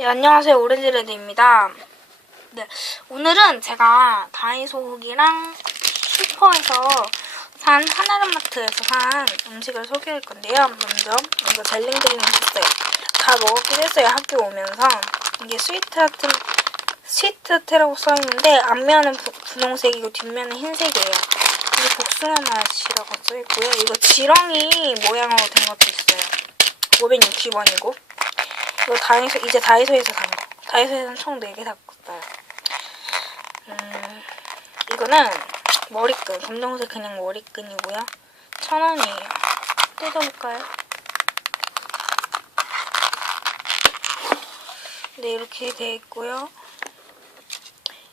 네, 안녕하세요. 오렌지레드입니다. 네, 오늘은 제가 다이소기랑 슈퍼에서 산 하나름마트에서 산 음식을 소개할 건데요. 먼저 이거 젤링젤링 했어요. 다 먹었긴 했어요. 학교 오면서 이게 스위트하트 스위트하트라고 써있는데 앞면은 부, 분홍색이고 뒷면은 흰색이에요. 이게 복숭아 맛이라고 써있고요. 이거 지렁이 모양으로 된 것도 있어요. 560원이고 이거 다이소 이제 다이소에서 산 거. 다이소에서는 총 4개 샀어요. 음, 이거는 머리끈, 검정색 그냥 머리끈이고요. 천 원이에요. 뜯어볼까요? 네, 이렇게 돼 있고요.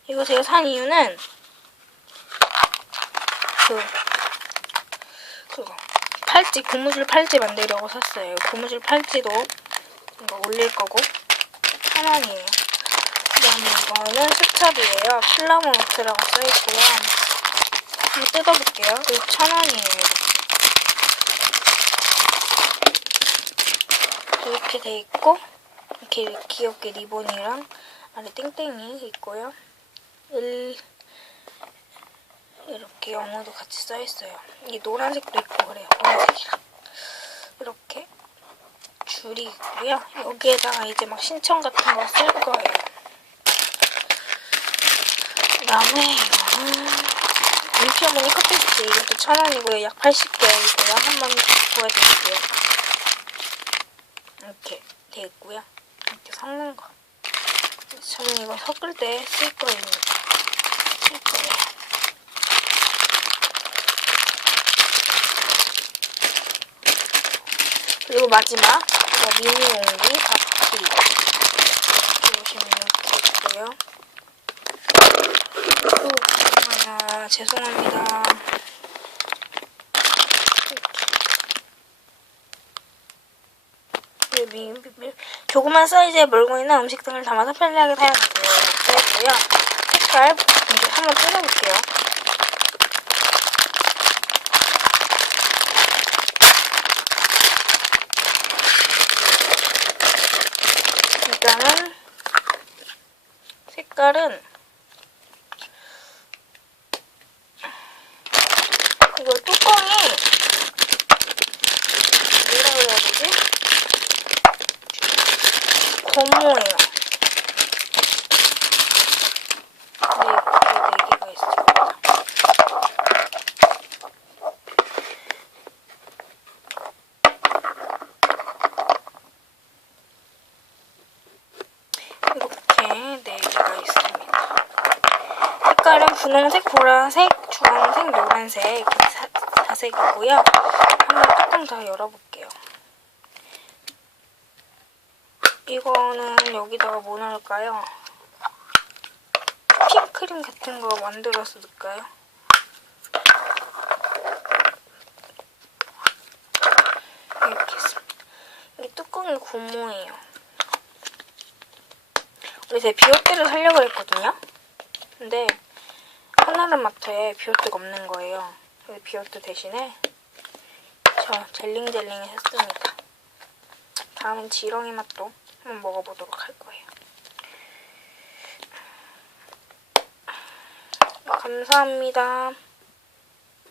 이거 제가 산 이유는 그 그거 팔찌 고무줄 팔찌 만들려고 샀어요. 고무줄 팔찌도 이거 올릴 거고 천 원이에요. 그다음에 이거는 수첩이에요. 플라모노트라고 써있고요. 한번 뜯어볼게요. 이거 천 원이에요. 이렇게 돼 있고 이렇게 귀엽게 리본이랑 아래 땡땡이 있고요. 일 이렇게 영어도 같이 써있어요. 이게 노란색도 있고 그래요. 노란색이랑 이렇게 줄이 있고요. 여기에다가 이제 막 신청 같은 거 쓸 거예요. 그 다음에 이거는 인피 어머니 커피스티 이것도 천 원이고요. 약 80개이고요. 한번 보여드릴게요. 이렇게 돼 있고요. 이렇게 섞는 거. 저는 이거 섞을 때 쓸 거예요. 쓸 거예요. 그리고 마지막 미니 용기 바퀴 보시면 이렇게 있고요. 또, 아 죄송합니다. 미, 조그만 사이즈의 물건이나 음식 등을 담아서 편리하게 사용하세요. 그랬고요. 색깔 이제 한번 뜯어볼게요. 일단은 색깔은 이거 뚜껑이 뭐라 그래야 되지? 고무예요. 네, 이렇게 네 개가 있습니다. 이렇게 네 개가 있습니다. 색깔은 분홍색, 보라색, 주황색, 노란색 이렇게 사, 사색이고요. 한번 뚜껑 다 열어볼게요. 이거는 여기다가 뭐 넣을까요? 핑크림 같은 거 만들어서 넣을까요? 이렇게 있습니다. 이 뚜껑이 고무예요. 원래 제가 비오트를 사려고 했거든요. 근데 하나름마트에 비오트가 없는 거예요. 그래서 비오트 대신에 저 젤링젤링을 했습니다. 다음은 지렁이 맛도 한번 먹어보도록 할 거예요. 감사합니다.